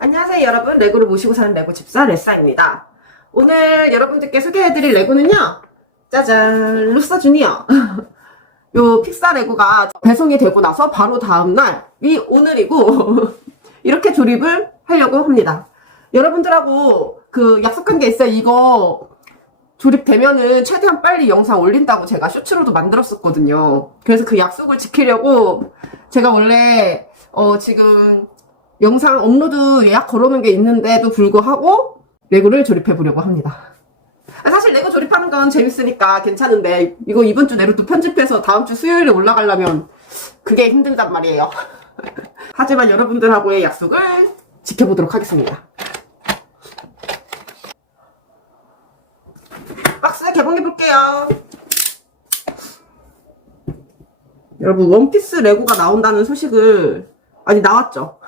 안녕하세요 여러분, 레고를 모시고 사는 레고 집사 레사입니다. 오늘 여러분들께 소개해드릴 레고는요, 짜잔, 루사 주니어. 요 픽사 레고가 배송이 되고 나서 바로 다음날이 오늘이고 이렇게 조립을 하려고 합니다. 여러분들하고 그 약속한 게 있어요. 이거 조립되면은 최대한 빨리 영상 올린다고 제가 쇼츠로도 만들었었거든요. 그래서 그 약속을 지키려고 제가 원래 지금 영상 업로드 예약 걸어놓은 게 있는데도 불구하고 레고를 조립해 보려고 합니다. 사실 레고 조립하는 건 재밌으니까 괜찮은데 이거 이번 주 내로 또 편집해서 다음 주 수요일에 올라가려면 그게 힘들단 말이에요. 하지만 여러분들하고의 약속을 지켜보도록 하겠습니다. 박스 개봉해 볼게요. 여러분, 원피스 레고가 나온다는 소식을 나왔죠.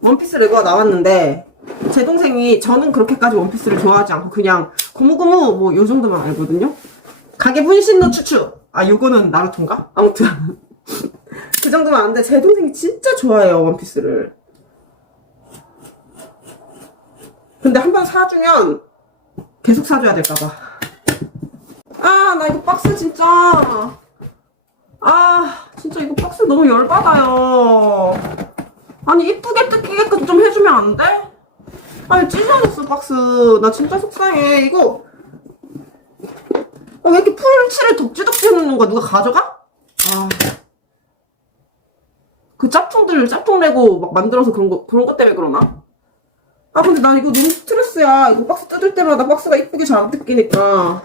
원피스 레고가 나왔는데 제 동생이, 저는 그렇게까지 원피스를 좋아하지 않고 그냥 고무고무 뭐 요 정도만 알거든요. 가게 분신노 추추. 요거는 나루토인가? 아무튼 그 정도만 아는데 제 동생이 진짜 좋아해요, 원피스를. 근데 한번 사주면 계속 사줘야 될까봐. 나 이거 박스 진짜 진짜 이거 박스 너무 열받아요. 아니, 이쁘게 뜯기게끔 좀 해주면 안 돼? 아니, 찢어졌어 박스. 나 진짜 속상해. 이거 왜 이렇게 풀칠을 덕지덕지 해놓는 거야? 누가 가져가? 그 짝퉁들 짝퉁 레고 막 만들어서 그런 거 때문에 그러나? 근데 나 이거 너무 스트레스야. 이거 박스 뜯을 때마다 박스가 이쁘게 잘 안 뜯기니까.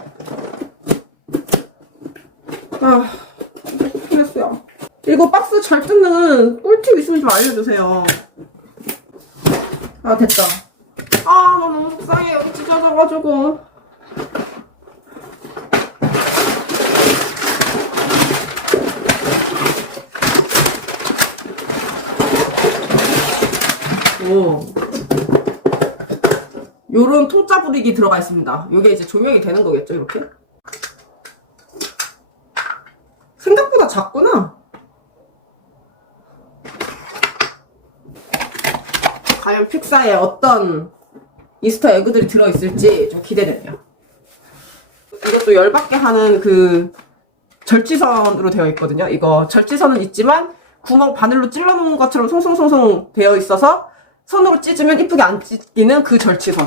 스트레스야. 이거 박스 잘 뜯는 꿀팁 있으면 좀 알려주세요. 됐다. 나 너무 속상해. 여기 찢어져가지고. 요런 통짜 부리기 들어가 있습니다. 요게 이제 조명이 되는 거겠죠, 이렇게? 생각보다 작구나. 과연 픽사에 어떤 이스터 에그들이 들어있을지 좀 기대되네요. 이것도 열받게 하는 그 절지선으로 되어 있거든요. 이거 절지선은 있지만 구멍 바늘로 찔러놓은 것처럼 송송송송 되어 있어서 손으로 찢으면 이쁘게 안 찢기는 그 절지선.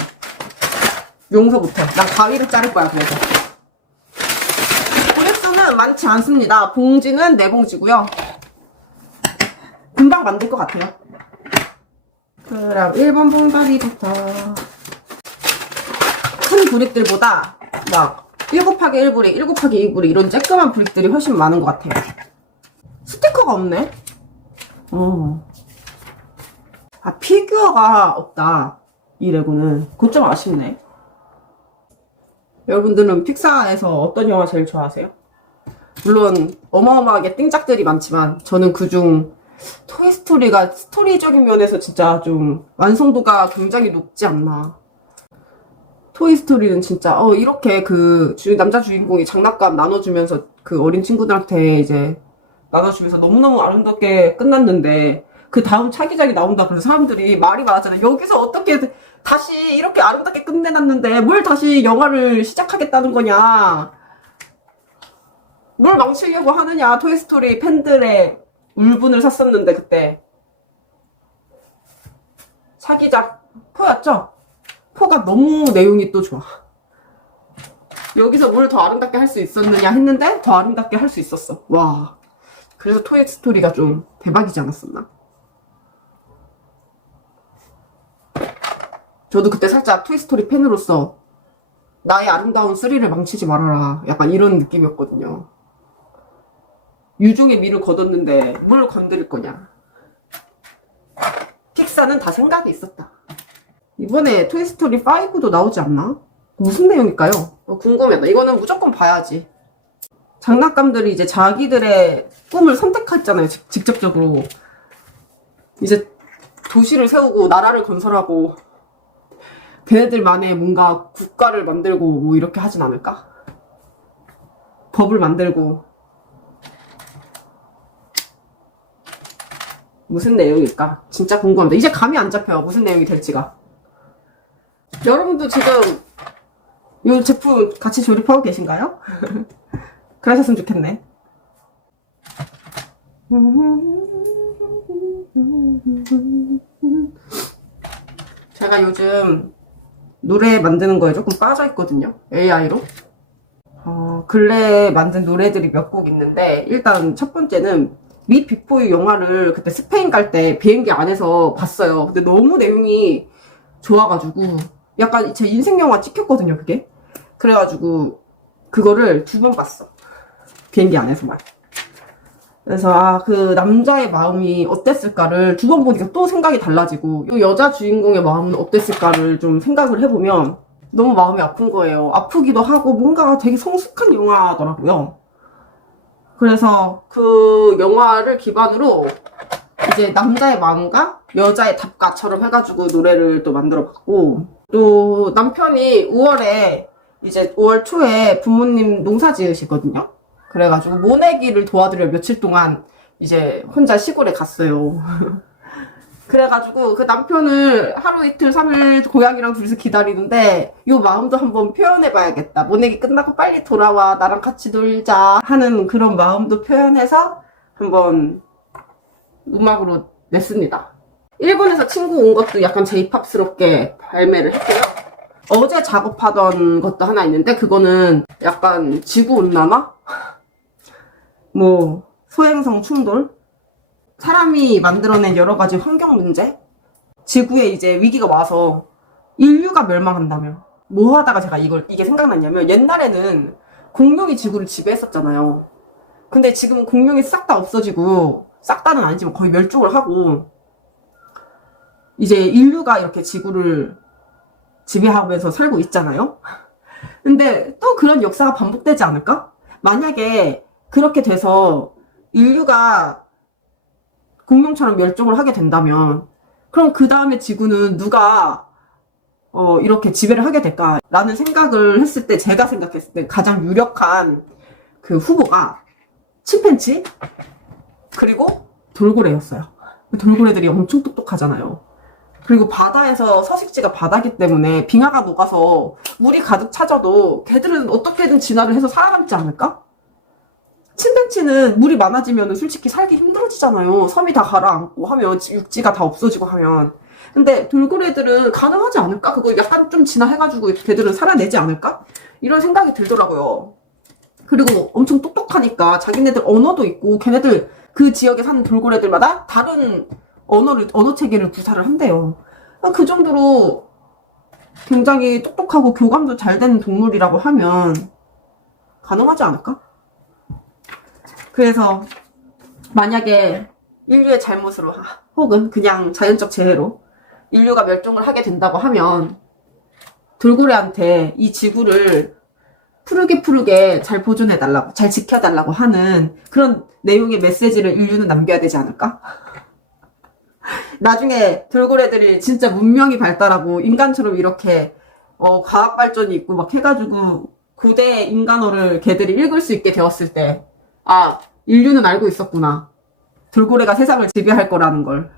용서부터. 난 가위를 자를 거야, 그래서. 봉지수는 많지 않습니다. 봉지는 4봉지고요. 금방 만들 것 같아요. 그럼 1번 봉다리부터. 큰 브릭들보다 막 1곱하기 1브릭, 1곱하기 2브릭 이런 쬐끄만 브릭들이 훨씬 많은 것 같아요. 스티커가 없네? 피규어가 없다, 이 레고는. 그것 좀 아쉽네. 여러분들은 픽사에서 어떤 영화 제일 좋아하세요? 물론 어마어마하게 띵짝들이 많지만 저는 그중 토이스토리가 스토리적인 면에서 진짜 좀 완성도가 굉장히 높지 않나. 토이스토리는 진짜 이렇게 그 남자 주인공이 장난감 나눠주면서 그 어린 친구들한테 이제 나눠주면서 너무너무 아름답게 끝났는데 그 다음 차기작이 나온다 그래서 사람들이 말이 많았잖아요. 여기서 어떻게 다시 이렇게 아름답게 끝내놨는데 뭘 다시 영화를 시작하겠다는 거냐, 뭘 망치려고 하느냐. 토이스토리 팬들의 울분을 샀었는데 그때 차기작 4였죠? 4가 너무 내용이 또 좋아. 여기서 뭘 더 아름답게 할 수 있었느냐 했는데 더 아름답게 할 수 있었어. 와, 그래서 토이스토리가 좀 대박이지 않았었나? 저도 그때 살짝 토이스토리 팬으로서 나의 아름다운 3를 망치지 말아라, 약간 이런 느낌이었거든요. 유종의 미를 거뒀는데 뭘 건드릴 거냐. 픽사는 다 생각이 있었다. 이번에 토이스토리 5도 나오지 않나? 무슨 내용일까요? 궁금하다. 이거는 무조건 봐야지. 장난감들이 이제 자기들의 꿈을 선택했잖아요, 직접적으로. 이제 도시를 세우고 나라를 건설하고 걔네들만의 뭔가 국가를 만들고 뭐 이렇게 하진 않을까? 법을 만들고 무슨 내용일까? 진짜 궁금합니다. 이제 감이 안 잡혀요. 무슨 내용이 될지가. 여러분도 지금 이 제품 같이 조립하고 계신가요? 그러셨으면 좋겠네. 제가 요즘 노래 만드는 거에 조금 빠져있거든요. AI로. 근래에 만든 노래들이 몇 곡 있는데, 일단 첫 번째는 미 비포유 영화를 그때 스페인 갈 때 비행기 안에서 봤어요. 근데 너무 내용이 좋아가지고 약간 제 인생 영화 찍혔거든요, 그게. 그래가지고 그거를 2번 봤어. 비행기 안에서만. 그래서 그 남자의 마음이 어땠을까를 2번 보니까 또 생각이 달라지고, 이 여자 주인공의 마음은 어땠을까를 좀 생각을 해보면 너무 마음이 아픈 거예요. 아프기도 하고 뭔가 되게 성숙한 영화더라고요. 그래서 그 영화를 기반으로 이제 남자의 마음과 여자의 답가처럼 해가지고 노래를 또 만들어 봤고, 또 남편이 5월에 이제 5월 초에 부모님 농사 지으시거든요. 그래가지고 모내기를 도와드려 며칠 동안 이제 혼자 시골에 갔어요. 그래가지고 그 남편을 하루 이틀 3일 고양이랑 둘이서 기다리는데 요 마음도 한번 표현해봐야겠다. 모내기 끝나고 빨리 돌아와, 나랑 같이 놀자 하는 그런 마음도 표현해서 한번 음악으로 냈습니다. 일본에서 친구 온 것도 약간 제이팝스럽게 발매를 했고요. 어제 작업하던 것도 하나 있는데, 그거는 약간 지구온난화? 뭐 소행성 충돌? 사람이 만들어낸 여러 가지 환경 문제? 지구에 이제 위기가 와서 인류가 멸망한다며. 뭐 하다가 제가 이게 생각났냐면, 옛날에는 공룡이 지구를 지배했었잖아요. 근데 지금은 공룡이 싹 다 없어지고, 싹 다는 아니지만 거의 멸종을 하고, 이제 인류가 이렇게 지구를 지배하면서 살고 있잖아요. 근데 또 그런 역사가 반복되지 않을까? 만약에 그렇게 돼서 인류가 공룡처럼 멸종을 하게 된다면, 그럼 그 다음에 지구는 누가 이렇게 지배를 하게 될까라는 생각을 했을 때, 제가 생각했을 때 가장 유력한 그 후보가 침팬지 그리고 돌고래였어요. 돌고래들이 엄청 똑똑하잖아요. 그리고 바다에서 서식지가 바다기 때문에 빙하가 녹아서 물이 가득 차져도 걔들은 어떻게든 진화를 해서 살아남지 않을까? 침팬지는 물이 많아지면 솔직히 살기 힘들어지잖아요. 섬이 다 가라앉고 하면, 육지가 다 없어지고 하면. 근데 돌고래들은 가능하지 않을까? 그거 약간 좀 진화해가지고 걔들은 살아내지 않을까? 이런 생각이 들더라고요. 그리고 엄청 똑똑하니까 자기네들 언어도 있고, 걔네들 그 지역에 사는 돌고래들마다 다른 언어 체계를 구사를 한대요. 그 정도로 굉장히 똑똑하고 교감도 잘 되는 동물이라고 하면 가능하지 않을까? 그래서 만약에 인류의 잘못으로 혹은 그냥 자연적 재해로 인류가 멸종을 하게 된다고 하면, 돌고래한테 이 지구를 푸르게 잘 보존해달라고, 잘 지켜달라고 하는 그런 내용의 메시지를 인류는 남겨야 되지 않을까? 나중에 돌고래들이 진짜 문명이 발달하고 인간처럼 이렇게 과학 발전이 있고 막 해가지고 고대 인간어를 걔들이 읽을 수 있게 되었을 때, 인류는 알고 있었구나. 돌고래가 세상을 지배할 거라는 걸.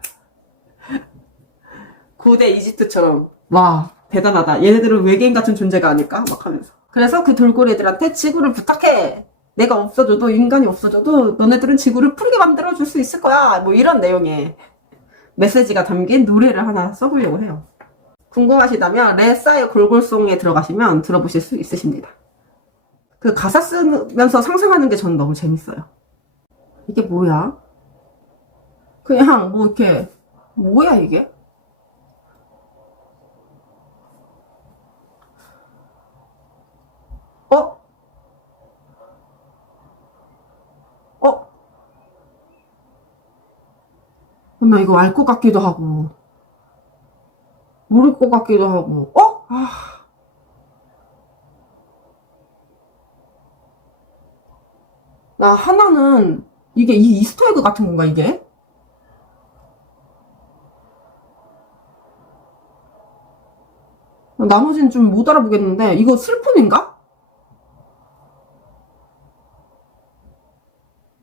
고대 이집트처럼, 와, 대단하다. 얘네들은 외계인 같은 존재가 아닐까? 막 하면서. 그래서 그 돌고래들한테 지구를 부탁해. 내가 없어져도, 인간이 없어져도 너네들은 지구를 푸르게 만들어줄 수 있을 거야. 뭐 이런 내용의 메시지가 담긴 노래를 하나 써보려고 해요. 궁금하시다면 레싸의 골골송에 들어가시면 들어보실 수 있으십니다. 그 가사 쓰면서 상상하는 게 저는 너무 재밌어요. 이게 뭐야? 그냥 뭐 이렇게, 뭐야 이게? 어? 어? 나 이거 알 것 같기도 하고 모를 것 같기도 하고. 나 하나는 이게 이 이스터에그 같은 건가 이게? 나머지는 좀 못 알아보겠는데, 이거 슬픔인가?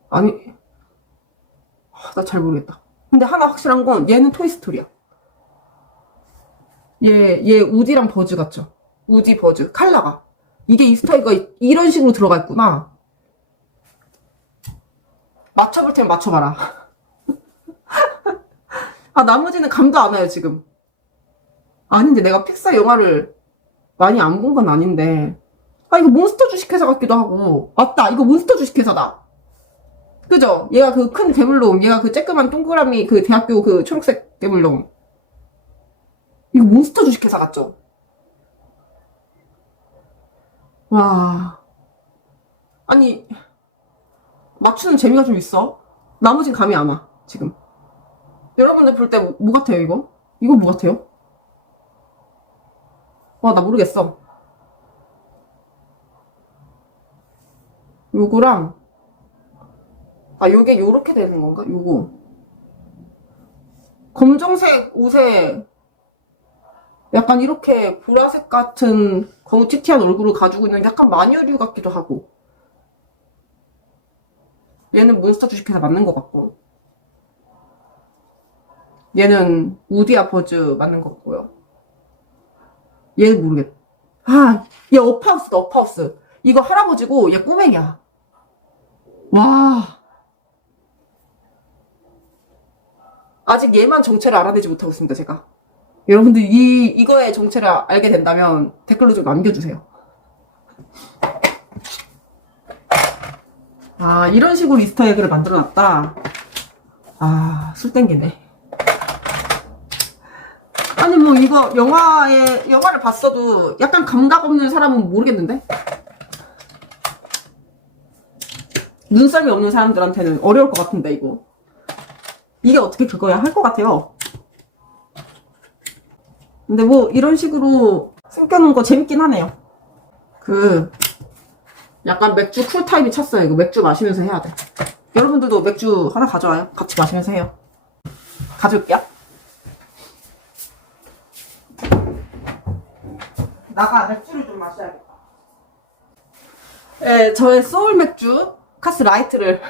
아니, 나 잘 모르겠다. 근데 하나 확실한 건 얘는 토이스토리야. 얘 우디랑 버즈 같죠? 우디 버즈 칼라가. 이게 이스터에그가 이런 식으로 들어가 있구나. 맞춰볼 테면 맞춰봐라. 아, 나머지는 감도 안 와요, 지금. 아닌데, 내가 픽사 영화를 많이 안 본 건 아닌데. 아, 이거 몬스터 주식회사 같기도 하고. 맞다, 이거 몬스터 주식회사다. 그죠? 얘가 그 큰 괴물놈, 얘가 그 쬐끄만 동그라미 그 대학교 그 초록색 괴물놈. 이거 몬스터 주식회사 같죠? 와. 아니, 맞추는 재미가 좀 있어. 나머진 감이 안 와, 지금. 여러분들 볼 때 뭐 같아요, 이거? 이거 뭐 같아요? 와, 나 모르겠어. 요거랑, 아, 요게 요렇게 되는 건가? 요거. 검정색 옷에 약간 이렇게 보라색 같은 거무튀튀한 얼굴을 가지고 있는 약간 마녀류 같기도 하고. 얘는 몬스터 주식회사 맞는 것 같고. 얘는 우디아 버즈 맞는 것 같고요. 얘는 모르겠다. 아, 얘 업하우스다, 업하우스. 이거 할아버지고 얘 꼬맹이야. 와. 아직 얘만 정체를 알아내지 못하고 있습니다, 제가. 여러분들 이거의 정체를 알게 된다면 댓글로 좀 남겨주세요. 아, 이런 식으로 이스터에그를 만들어놨다. 아, 술 땡기네. 아니, 뭐, 이거, 영화를 봤어도 약간 감각 없는 사람은 모르겠는데? 눈썰미 없는 사람들한테는 어려울 것 같은데, 이거. 이게 어떻게 그거야? 할 것 같아요. 근데 뭐, 이런 식으로 숨겨놓은 거 재밌긴 하네요. 약간 맥주 쿨타입이 찼어요. 이거 맥주 마시면서 해야 돼. 여러분들도 맥주 하나 가져와요. 같이 마시면서 해요. 가져올게요. 나가 맥주를 좀 마셔야겠다. 네, 저의 소울 맥주 카스 라이트를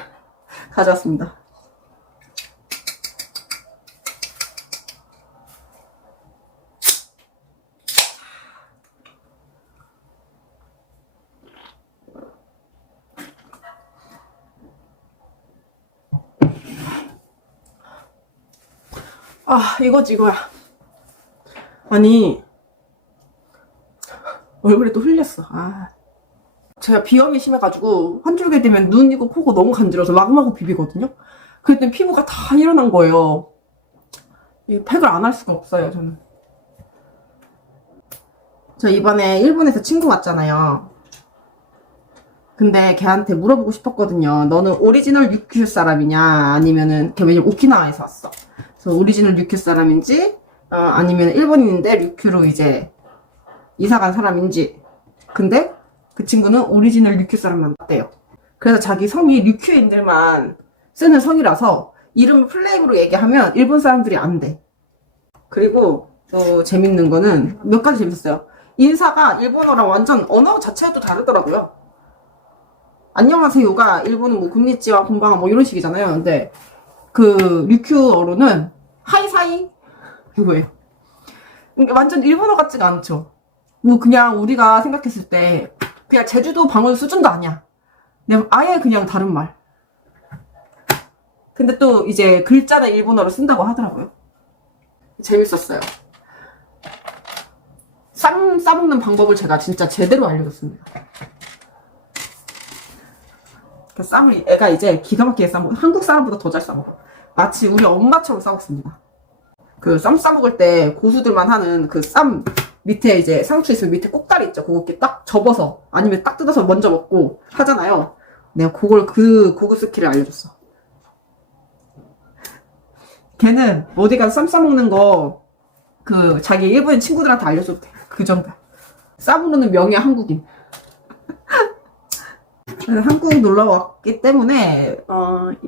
가져왔습니다. 아, 이거지, 이거야. 아니, 얼굴에 또 흘렸어. 아. 제가 비염이 심해가지고, 환절기 되면 눈이고 코고 너무 간지러워서 마구마구 비비거든요? 그랬더니 피부가 다 일어난 거예요. 이 팩을 안 할 수가 없어요, 저는. 저 이번에 일본에서 친구 왔잖아요. 근데 걔한테 물어보고 싶었거든요. 너는 오리지널 ryukyu 사람이냐? 아니면은, 걔 왜냐면 오키나와에서 왔어. 그래서 오리지널 ryukyu 사람인지, 아니면 일본인인데 ryukyu로 이제 이사간 사람인지. 근데 그 친구는 오리지널 ryukyu 사람만 맞대요. 그래서 자기 성이 ryukyu인들만 쓰는 성이라서 이름을 플레임으로 얘기하면 일본 사람들이 안 돼. 그리고 또 재밌는 거는 몇 가지 재밌었어요. 인사가 일본어랑 완전 언어 자체가 또 다르더라고요. 안녕하세요가 일본은 뭐 곤니치와 곤방아 뭐 이런 식이잖아요. 근데 그 ryukyu어로는 하이사이 이거예요. 그러니까 완전 일본어 같지가 않죠. 뭐 그냥 우리가 생각했을 때 그냥 제주도 방언 수준도 아니야. 그냥 아예 그냥 다른 말. 근데 또 이제 글자는 일본어로 쓴다고 하더라고요. 재밌었어요. 쌈 싸먹는 방법을 제가 진짜 제대로 알려줬습니다. 그 쌈을 애가 이제 기가 막히게 싸먹어. 한국 사람보다 더 잘 싸먹어. 마치 우리 엄마처럼 싸먹습니다. 그 쌈 싸먹을 때 고수들만 하는 그 쌈 밑에 이제 상추 있으면 밑에 꼭다리 있죠. 그거 이렇게 딱 접어서 아니면 딱 뜯어서 먼저 먹고 하잖아요. 내가 그걸 그 고급 스킬을 알려줬어. 걔는 어디 가서 쌈 싸먹는 거 그 자기 일본인 친구들한테 알려줘도 돼. 그 정도야. 쌈으로는 명예 한국인. 한국 놀러 왔기 때문에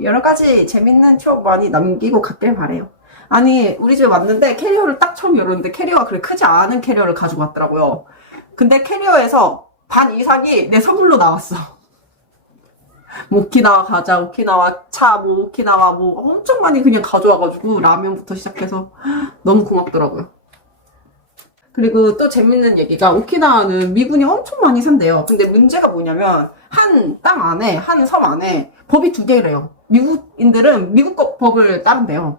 여러 가지 재밌는 추억 많이 남기고 갔길 바래요. 아니 우리 집에 왔는데 캐리어를 딱 처음 열었는데 캐리어가 그렇게 크지 않은 캐리어를 가지고 왔더라고요. 근데 캐리어에서 반 이상이 내 선물로 나왔어. 뭐 오키나와 과자, 오키나와 차, 뭐 오키나와 뭐 엄청 많이 그냥 가져와가지고 라면부터 시작해서 너무 고맙더라고요. 그리고 또 재밌는 얘기가 오키나와는 미군이 엄청 많이 산대요. 근데 문제가 뭐냐면 한 땅 안에, 한 섬 안에 법이 두 개래요. 미국인들은 미국 법을 따른대요.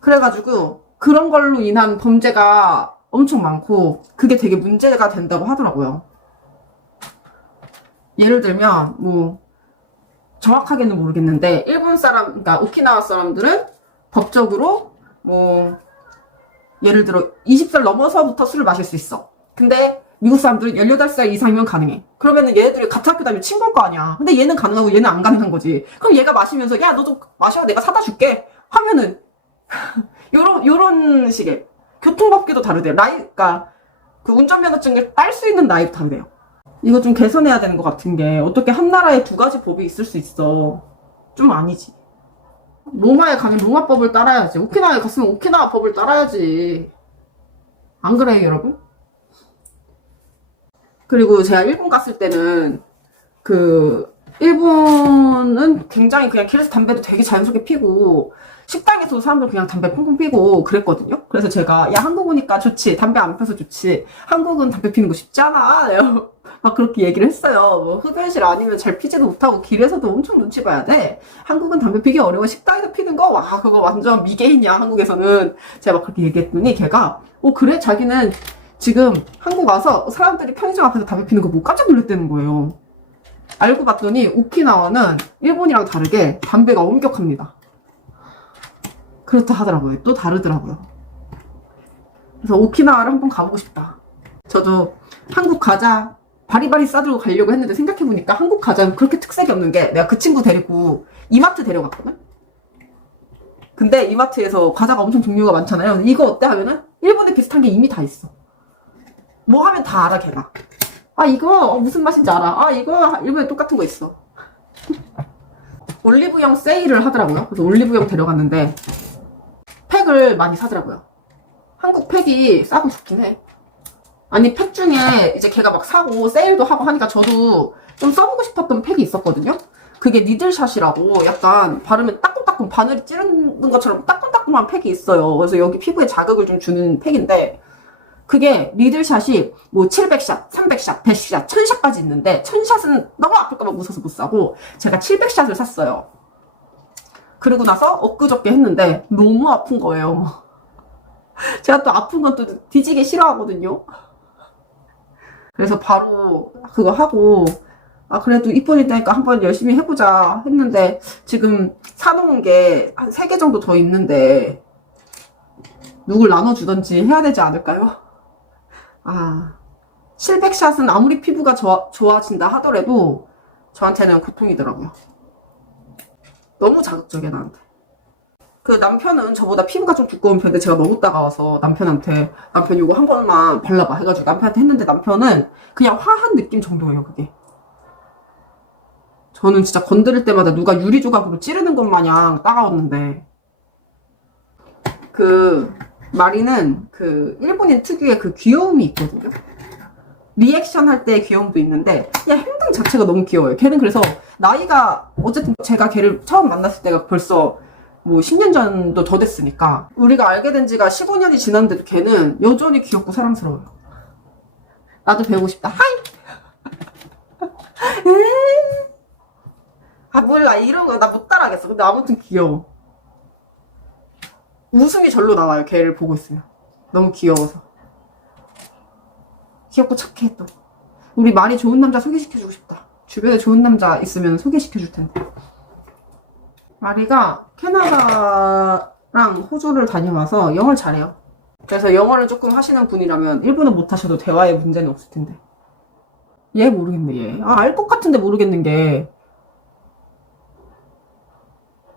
그래가지고 그런 걸로 인한 범죄가 엄청 많고 그게 되게 문제가 된다고 하더라고요. 예를 들면 뭐 정확하게는 모르겠는데 일본 사람, 그러니까 오키나와 사람들은 법적으로 뭐 예를 들어 20살 넘어서부터 술을 마실 수 있어. 근데 미국 사람들은 18살 이상이면 가능해. 그러면은 얘네들이 같은 학교 다니면 친구일 거 아니야. 근데 얘는 가능하고 얘는 안 가능한 거지. 그럼 얘가 마시면서 야, 너 좀 마셔. 내가 사다 줄게. 하면은 요런 식의 교통법규도 다르대요. 그러니까 그 운전면허증을 딸 수 있는 나이도 다르대요. 이거 좀 개선해야 되는 것 같은 게 어떻게 한 나라에 두 가지 법이 있을 수 있어. 좀 아니지. 로마에 가면 로마법을 따라야지. 오키나와에 갔으면 오키나와 법을 따라야지. 안 그래요, 여러분? 그리고 제가 일본 갔을 때는 일본은 굉장히 그냥 길에서 담배도 되게 자연스럽게 피고 식당에서도 사람들 그냥 담배 펑펑 피고 그랬거든요. 그래서 제가 야, 한국 오니까 좋지. 담배 안 펴서 좋지. 한국은 담배 피는 거 쉽지 않아. 막 그렇게 얘기를 했어요. 뭐 흡연실 아니면 잘 피지도 못하고 길에서도 엄청 눈치 봐야 돼. 한국은 담배 피기 어려워. 식당에서 피는 거? 와, 그거 완전 미개인이야, 한국에서는. 제가 막 그렇게 얘기했더니 걔가 그래? 자기는 지금 한국 와서 사람들이 편의점 앞에서 담배 피는 거 보고 깜짝 놀랐다는 거예요. 알고 봤더니 오키나와는 일본이랑 다르게 담배가 엄격합니다. 그렇다 하더라고요. 또 다르더라고요. 그래서 오키나와를 한번 가보고 싶다. 저도 한국 과자 바리바리 싸들고 가려고 했는데 생각해보니까 한국 과자는 그렇게 특색이 없는 게 내가 그 친구 데리고 이마트 데려갔거든? 근데 이마트에서 과자가 엄청 종류가 많잖아요. 이거 어때? 하면은 일본에 비슷한 게 이미 다 있어. 뭐 하면 다 알아, 걔가. 아, 이거 무슨 맛인지 알아. 아, 이거 일본에 똑같은 거 있어. 올리브영 세일을 하더라고요. 그래서 올리브영 데려갔는데 팩을 많이 사더라고요. 한국 팩이 싸고 좋긴 해. 아니, 팩 중에 이제 걔가 막 사고 세일도 하고 하니까 저도 좀 써보고 싶었던 팩이 있었거든요. 그게 니들샷이라고 약간 바르면 따끔따끔 바늘이 찌르는 것처럼 따끔따끔한 팩이 있어요. 그래서 여기 피부에 자극을 좀 주는 팩인데 그게 니들샷이 뭐 700샷, 300샷, 100샷, 1000샷까지 있는데 1000샷은 너무 아플까봐 무서워서 못 사고 제가 700샷을 샀어요. 그리고 나서 엊그저께 했는데 너무 아픈 거예요. 제가 또 아픈 건 또 뒤지게 싫어하거든요. 그래서 바로 그거 하고 아, 그래도 이쁜이다니까 한번 열심히 해보자 했는데 지금 사놓은 게 한 3개 정도 더 있는데 누굴 나눠주던지 해야 되지 않을까요? 아, 700샷은 아무리 피부가 좋아진다 하더라도 저한테는 고통이더라고요. 너무 자극적이야, 나한테. 그 남편은 저보다 피부가 좀 두꺼운 편인데 제가 너무 따가워서 남편한테 남편 이거 한 번만 발라봐 해가지고 남편한테 했는데 남편은 그냥 화한 느낌 정도예요, 그게. 저는 진짜 건드릴 때마다 누가 유리 조각으로 찌르는 것 마냥 따가웠는데 마리는 일본인 특유의 귀여움이 있거든요. 리액션 할 때 귀여움도 있는데 그냥 행동 자체가 너무 귀여워요. 걔는 그래서 나이가 어쨌든 제가 걔를 처음 만났을 때가 벌써 뭐 10년 전도 더 됐으니까 우리가 알게 된 지가 15년이 지났는데도 걔는 여전히 귀엽고 사랑스러워요. 나도 배우고 싶다. 하이! 아, 몰라. 이런 거 나 못 따라하겠어. 근데 아무튼 귀여워. 웃음이 절로 나와요. 걔를 보고 있으면. 너무 귀여워서. 귀엽고 착해 또. 우리 말이 좋은 남자 소개시켜주고 싶다. 주변에 좋은 남자 있으면 소개시켜줄 텐데. 마리가 캐나다랑 호주를 다녀와서 영어를 잘해요. 그래서 영어를 조금 하시는 분이라면 일본어 못하셔도 대화에 문제는 없을 텐데. 얘 모르겠네, 얘. 아, 알 것 같은데 모르겠는 게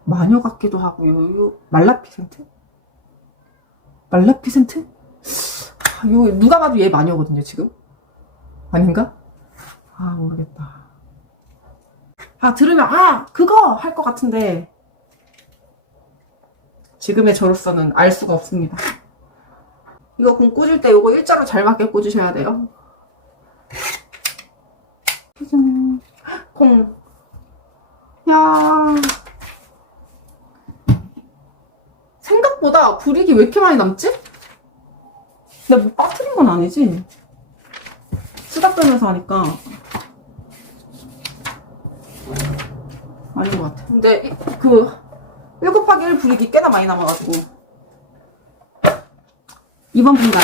마녀 같기도 하고요. 말라피센트? 말라피센트? 아, 누가 봐도 얘 마녀거든요, 지금. 아닌가? 아, 모르겠다. 아, 들으면 그거 할 것 같은데 지금의 저로서는 알 수가 없습니다. 이거 공 꽂을 때 이거 일자로 잘 맞게 꽂으셔야 돼요. 공 야, 생각보다 불이익이 왜 이렇게 많이 남지? 내가 뭐 빠뜨린 건 아니지? 수다 떨면서 하니까 아닌 것 같아. 근데 그 1 곱하기 1 불이익이 꽤나 많이 남아가지고 이번 분간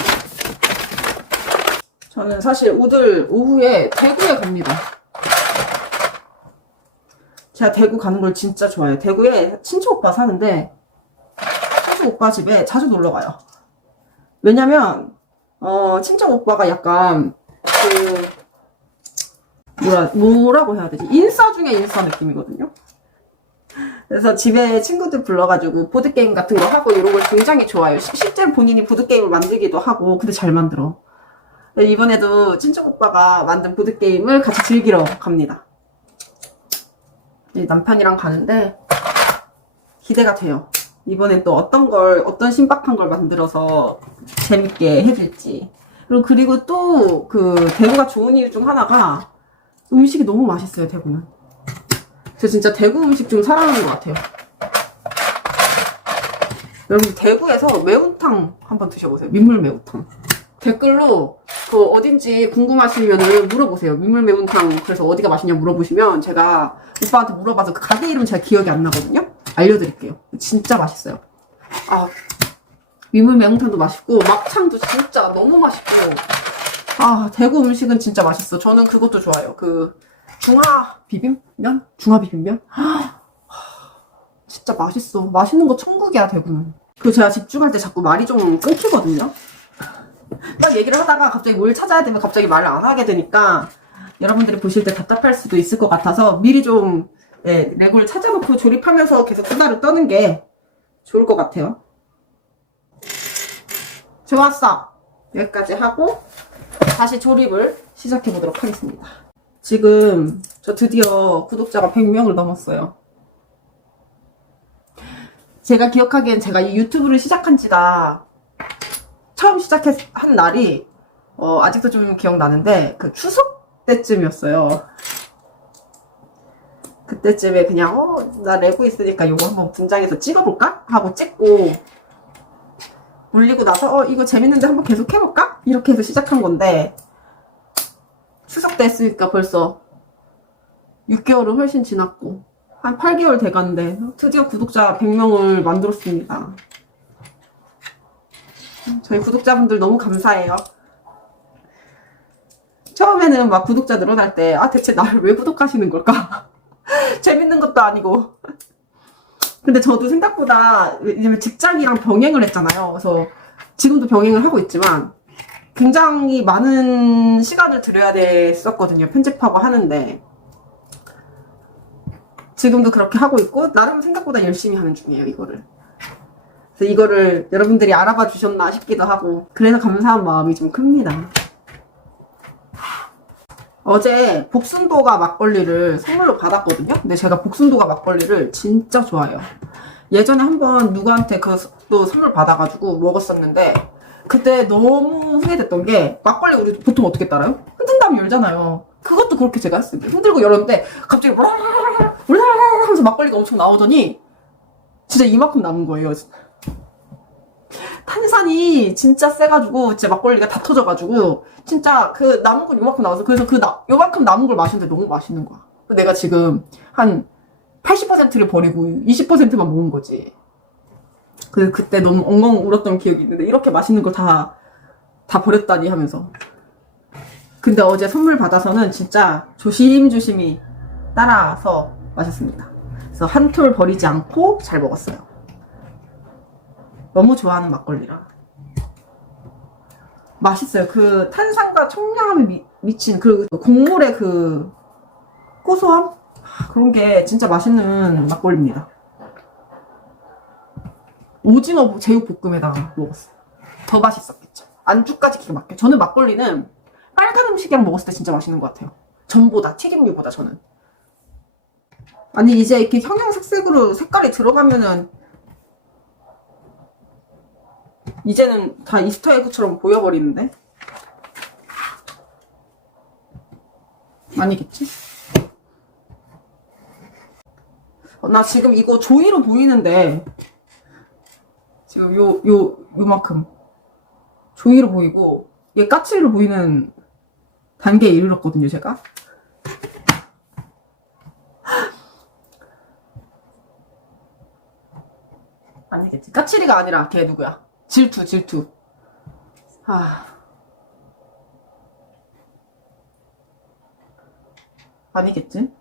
저는 사실 오늘 오후에 대구에 갑니다. 제가 대구 가는 걸 진짜 좋아해요. 대구에 친척 오빠 사는데 친척 오빠 집에 자주 놀러 가요. 왜냐면 친척 오빠가 약간 뭐라고 해야 되지? 인싸 중에 인싸 느낌이거든요. 그래서 집에 친구들 불러가지고 보드게임 같은 거 하고 이런 걸 굉장히 좋아해요. 실제로 본인이 보드게임을 만들기도 하고, 근데 잘 만들어. 이번에도 친척 오빠가 만든 보드게임을 같이 즐기러 갑니다. 남편이랑 가는데 기대가 돼요. 이번엔 또 어떤 신박한 걸 만들어서 재밌게 해줄지. 그리고 또 대구가 좋은 이유 중 하나가 음식이 너무 맛있어요, 대구는. 저 진짜 대구 음식 좀 사랑하는 것 같아요. 여러분, 대구에서 매운탕 한번 드셔보세요. 민물 매운탕. 댓글로 어딘지 궁금하시면 물어보세요. 민물 매운탕 그래서 어디가 맛있냐 물어보시면 제가 오빠한테 물어봐서 그 가게 이름 제가 기억이 안 나거든요. 알려드릴게요. 진짜 맛있어요. 아, 민물 매운탕도 맛있고 막창도 진짜 너무 맛있고, 아, 대구 음식은 진짜 맛있어. 저는 그것도 좋아요. 중화 비빔면? 중화 비빔면? 진짜 맛있어. 맛있는 거 천국이야, 대구는. 제가 집중할 때 자꾸 말이 좀 끊기거든요. 딱 얘기를 하다가 갑자기 뭘 찾아야 되면 갑자기 말을 안 하게 되니까 여러분들이 보실 때 답답할 수도 있을 것 같아서 미리 좀 레고를 찾아놓고 조립하면서 계속 수다를 떠는 게 좋을 것 같아요. 좋았어. 여기까지 하고 다시 조립을 시작해 보도록 하겠습니다. 지금 저 드디어 구독자가 100명을 넘었어요. 제가 기억하기엔 제가 이 유튜브를 시작한 지가 처음 한 날이 아직도 좀 기억나는데 추석 때쯤이었어요. 그때쯤에 그냥 나 레고 있으니까 이거 한번 분장해서 찍어볼까? 하고 찍고 올리고 나서 이거 재밌는데 한번 계속 해볼까? 이렇게 해서 시작한 건데 추석 때 했으니까 벌써 6개월은 훨씬 지났고 한 8개월 돼가는데 드디어 구독자 100명을 만들었습니다. 저희 구독자분들 너무 감사해요. 처음에는 막 구독자 늘어날 때 대체 나를 왜 구독하시는 걸까? 재밌는 것도 아니고. 근데 저도 생각보다 왜냐면 직장이랑 병행을 했잖아요. 그래서 지금도 병행을 하고 있지만 굉장히 많은 시간을 들여야 됐었거든요. 편집하고 하는데 지금도 그렇게 하고 있고 나름 생각보다 열심히 하는 중이에요, 이거를. 그래서 이거를 여러분들이 알아봐 주셨나 싶기도 하고 그래서 감사한 마음이 좀 큽니다. 어제 복순도가 막걸리를 선물로 받았거든요. 근데 제가 복순도가 막걸리를 진짜 좋아해요. 예전에 한번 누구한테 또 선물 받아가지고 먹었었는데 그때 너무 후회됐던 게 막걸리 우리 보통 어떻게 따라요? 흔든 다음에 열잖아요. 그것도 그렇게 제가 했어요. 흔들고 열었는데 갑자기 울랄랄 하면서 막걸리가 엄청 나오더니 진짜 이만큼 남은 거예요. 탄산이 진짜 세가지고 진짜 막걸리가 다 터져가지고 진짜 남은 건 요만큼 나와서 그래서 요만큼 남은 걸 마시는데 너무 맛있는 거야. 내가 지금 한 80%를 버리고 20%만 먹은 거지. 그때 너무 엉엉 울었던 기억이 있는데 이렇게 맛있는 걸 다 버렸다니 하면서. 근데 어제 선물 받아서는 진짜 조심조심히 따라서 마셨습니다. 그래서 한 톨 버리지 않고 잘 먹었어요. 너무 좋아하는 막걸리라. 맛있어요. 탄산과 청량함이 미친 곡물의 고소함? 그런 게 진짜 맛있는 막걸리입니다. 오징어 제육볶음에다가 먹었어요. 더 맛있었겠죠. 안주까지 기가 막혀. 저는 막걸리는 빨간 음식이랑 먹었을 때 진짜 맛있는 것 같아요. 전보다, 튀김류보다 저는. 아니 이제 이렇게 형형색색으로 색깔이 들어가면은 이제는 다 이스터 에그처럼 보여버리는데? 아니겠지? 나 지금 이거 조이로 보이는데 지금 요만큼 조이로 보이고 얘 까칠로 보이는 단계에 이르렀거든요, 제가. 아니겠지. 까칠이가 아니라 걔 누구야? 질투. 아니겠지?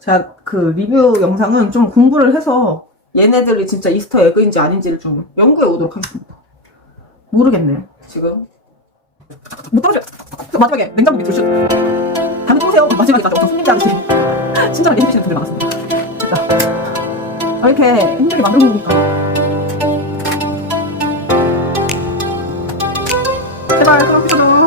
제가 그 리뷰 영상은 좀 공부를 해서 얘네들이 진짜 이스터 에그인지 아닌지를 좀 연구해 오도록 하겠습니다. 모르겠네, 지금. 못 떨어져요. 마지막에 냉장고 밑으로 슛. 다음에 또 오세요. 마지막에까지 어떤 손님들 아저씨 친절하게 해주시는 분들 많았습니다. 자, 이렇게 힘들게 만들어 놓으니까. 제발, 그럼 펴줘.